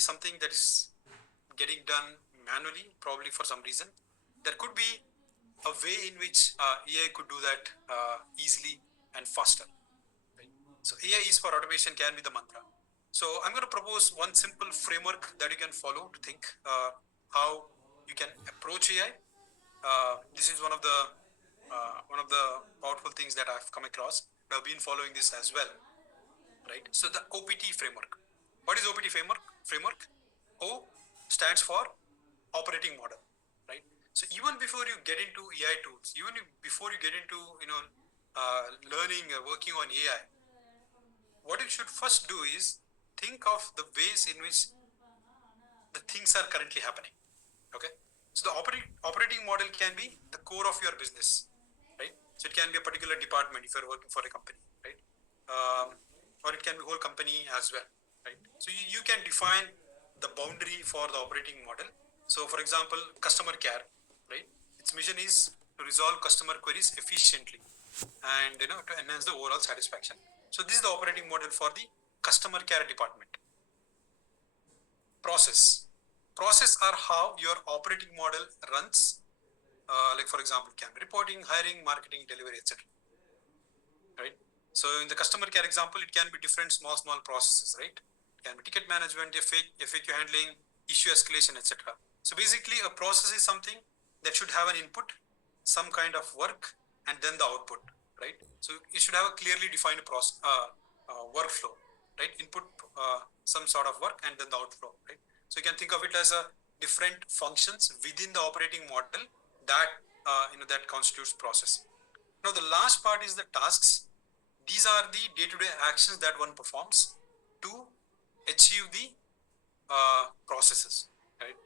something that is getting done manually, probably for some reason. There could be a way in which AI could do that easily and faster. Right? So AI is for automation can be the mantra. So I'm going to propose one simple framework that you can follow to think how you can approach AI. This is one of the powerful things that I've come across. I've been following this as well, right? So the OPT framework. What is OPT framework? O stands for operating model, right? So even before you get into AI tools, even before you get into learning working on AI, what you should first do is think of the ways in which the things are currently happening. Okay, so the operating model can be the core of your business, right? So it can be a particular department if you're working for a company, right? Or it can be whole company as well, right? So you can define the boundary for the operating model. So for example, customer care, right? Its mission is to resolve customer queries efficiently and to enhance the overall satisfaction. So this is the operating model for the customer care department. Process are how your operating model runs, like for example can be reporting, hiring, marketing, delivery, etc. Right? So in the customer care example, it can be different small processes, right? It can be ticket management, FAQ handling, issue escalation, etc. So basically a process is something that should have an input, some kind of work, and then the output, right? So it should have a clearly defined workflow, right? Input, some sort of work, and then the outflow, right? So you can think of it as a different functions within the operating model that that constitutes process. Now the last part is the tasks. These are the day-to-day actions that one performs to achieve the processes, right?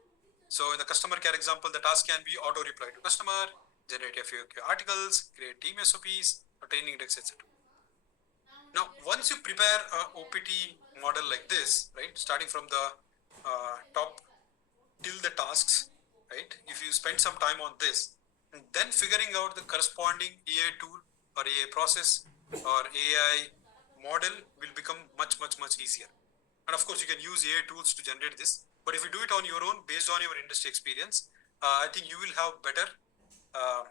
So in the customer care example, the task can be auto reply to customer, generate FAQ articles, create team SOPs, training decks, etc. Now, once you prepare a OPT model like this, right, starting from the top till the tasks, right? If you spend some time on this, and then figuring out the corresponding AI tool or AI process or AI model will become much easier. And of course, you can use AI tools to generate this. But if you do it on your own, based on your industry experience, I think you will have better uh,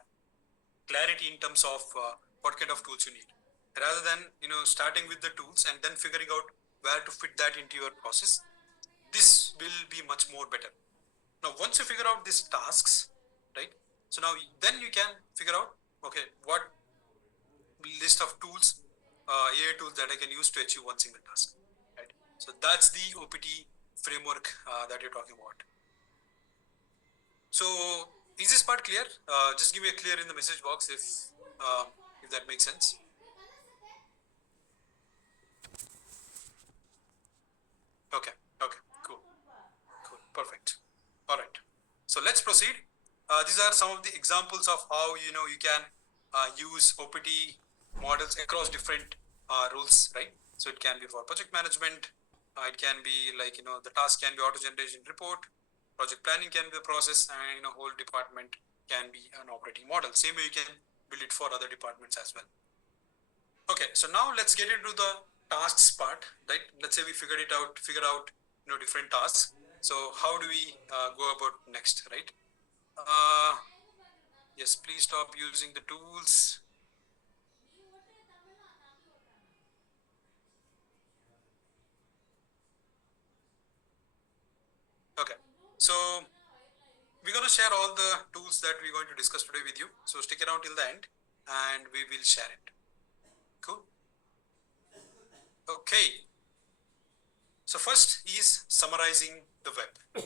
clarity in terms of what kind of tools you need, rather than starting with the tools and then figuring out where to fit that into your process. This will be much more better. Now, once you figure out these tasks, right? So now then you can figure out, okay, what list of tools, AI tools that I can use to achieve one single task, right? So that's the OPT framework that you're talking about. So is this part clear? Just give me a clear in the message box if that makes sense. Okay, okay, cool, perfect. All right. So let's proceed. These are some of the examples of how you can use OPT models across different roles, right? So it can be for project management. It can be like the task can be auto generation report. Project planning can be the process, and whole department can be an operating model. Same way you can build it for other departments as well. Okay, so now let's get into the tasks part, right? Let's say we figure out different tasks. So how do we go about next, right? Uh, yes, please stop using the tools. Okay, so we're going to share all the tools that we're going to discuss today with you. So stick around till the end and we will share it. Cool. Okay, so first is summarizing the web,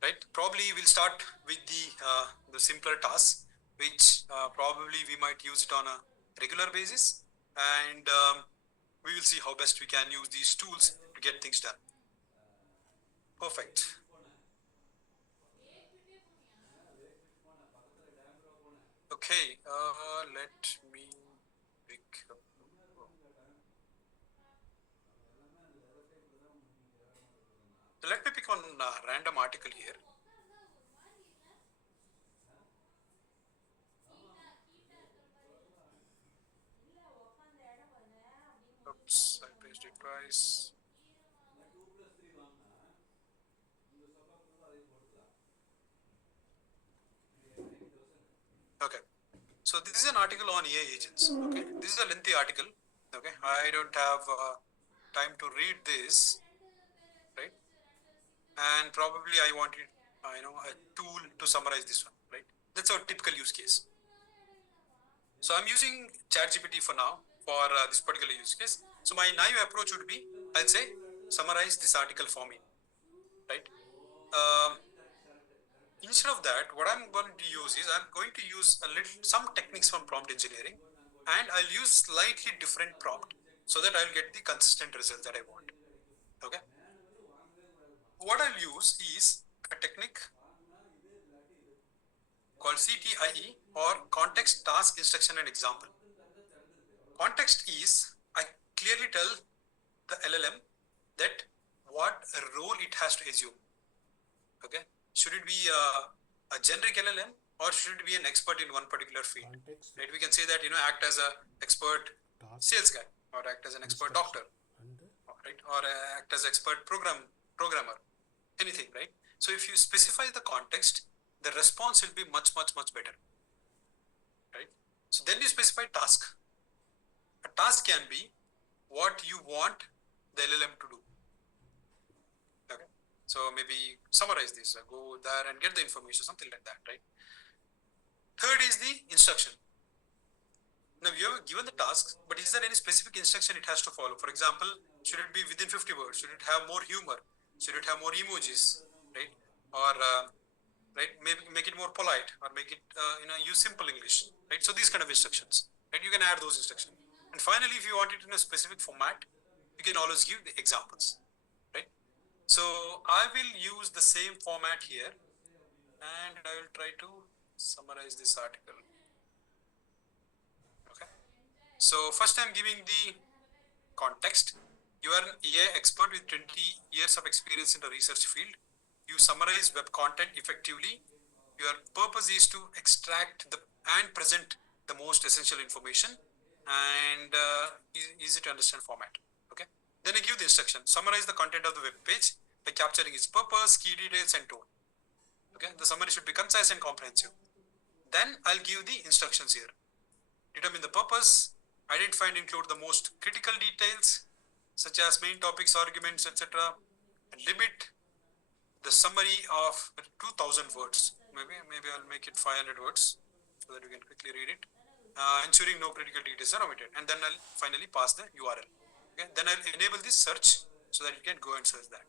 right? Probably we'll start with the simpler tasks, which probably we might use it on a regular basis, and we will see how best we can use these tools to get things done. Perfect. Okay, let me pick up. So let me pick on a random article here. Oops, I pasted it twice. So this is an article on AI agents. Okay, this is a lengthy article. Okay, I don't have time to read this, right? And probably I wanted, a tool to summarize this one, right? That's our typical use case. So I'm using ChatGPT for now for this particular use case. So my naive approach would be, I'll say, summarize this article for me, right? Um, Instead of that, what I'm going to use is I'm going to use some techniques from prompt engineering, and I'll use slightly different prompt so that I'll get the consistent results that I want. Okay. What I'll use is a technique called CTIE, or context, task, instruction, and example. Context is I clearly tell the LLM that what role it has to assume. Okay. Should it be a generic LLM, or should it be an expert in one particular field? Context. Right. We can say that, act as a expert sales guy, or act as an expert doctor, right? Or act as expert programmer, anything, right? So if you specify the context, the response will be much, much, much better, right? So then you specify task. A task can be what you want the LLM to do. Okay. So maybe summarize this, go there and get the information, something like that, right? Third is the instruction. Now you have given the task, but is there any specific instruction it has to follow? For example, should it be within 50 words? Should it have more humor? Should it have more emojis, right? Or right, maybe make it more polite, or make it use simple English, right? So these kind of instructions, right? You can add those instructions. And finally, if you want it in a specific format, you can always give the examples, right? So I will use the same format here, and I will try to summarize this article. Okay. So first I'm giving the context. You are an AI expert with 20 years of experience in the research field. You summarize web content effectively. Your purpose is to extract and present the most essential information, and easy to understand format. Okay. Then I give the instruction. Summarize the content of the web page by capturing its purpose, key details, and tone. Okay. The summary should be concise and comprehensive. Then I'll give the instructions here. Determine the purpose. Identify and include the most critical details, such as main topics, arguments, etc. And limit the summary of 2000 words. Maybe I'll make it 500 words so that you can quickly read it. Ensuring no critical details are omitted. And then I'll finally pass the URL. Okay. Then I'll enable this search so that you can go and search that.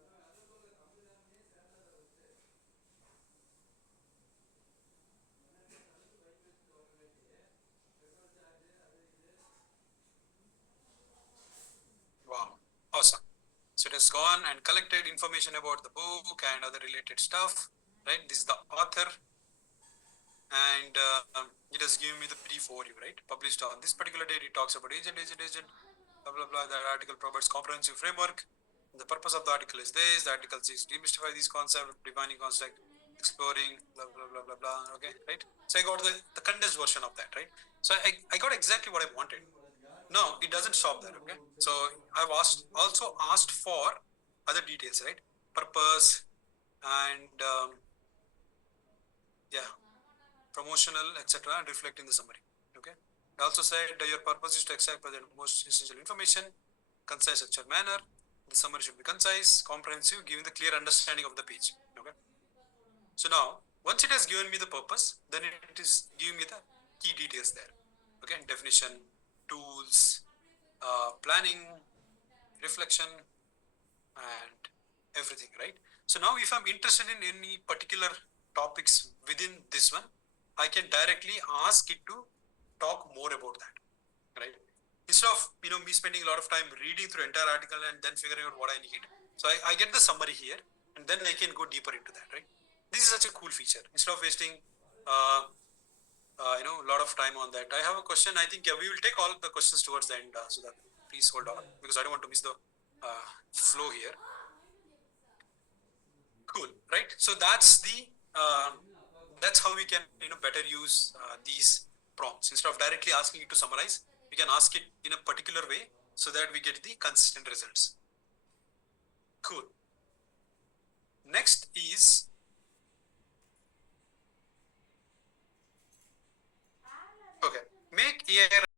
Wow. Awesome. So it has gone and collected information about the book and other related stuff, right? This is the author, and it has given me the brief overview, right? Published on this particular date, it talks about agent, blah, blah, blah. That article provides comprehensive framework. The purpose of the article is this. The article seeks to demystify these concepts, defining concept, exploring, blah, blah, blah, blah, blah. Okay, right? So I got the condensed version of that, right? So I got exactly what I wanted. No, it doesn't stop there, okay? So I've also asked for other details, right? Purpose and yeah, promotional, etc., and reflect in the summary. Okay. I also said your purpose is to extract the most essential information, concise, structured manner. The summary should be concise, comprehensive, giving the clear understanding of the page. Okay. So now, once it has given me the purpose, then it is giving me the key details there. Okay. Definition, tools, planning, reflection, and everything, right? So now if I'm interested in any particular topics within this one, I can directly ask it to talk more about that, right? Instead of me spending a lot of time reading through entire article and then figuring out what I need. So I get the summary here, and then I can go deeper into that, right? This is such a cool feature. Instead of wasting a lot of time on that. I have a question. I think we will take all the questions towards the end, so that please hold on, because I don't want to miss the flow here. Cool, right? So that's how we can better use these prompts. Instead of directly asking it to summarize, we can ask it in a particular way so that we get the consistent results. Cool. Next is okay. TI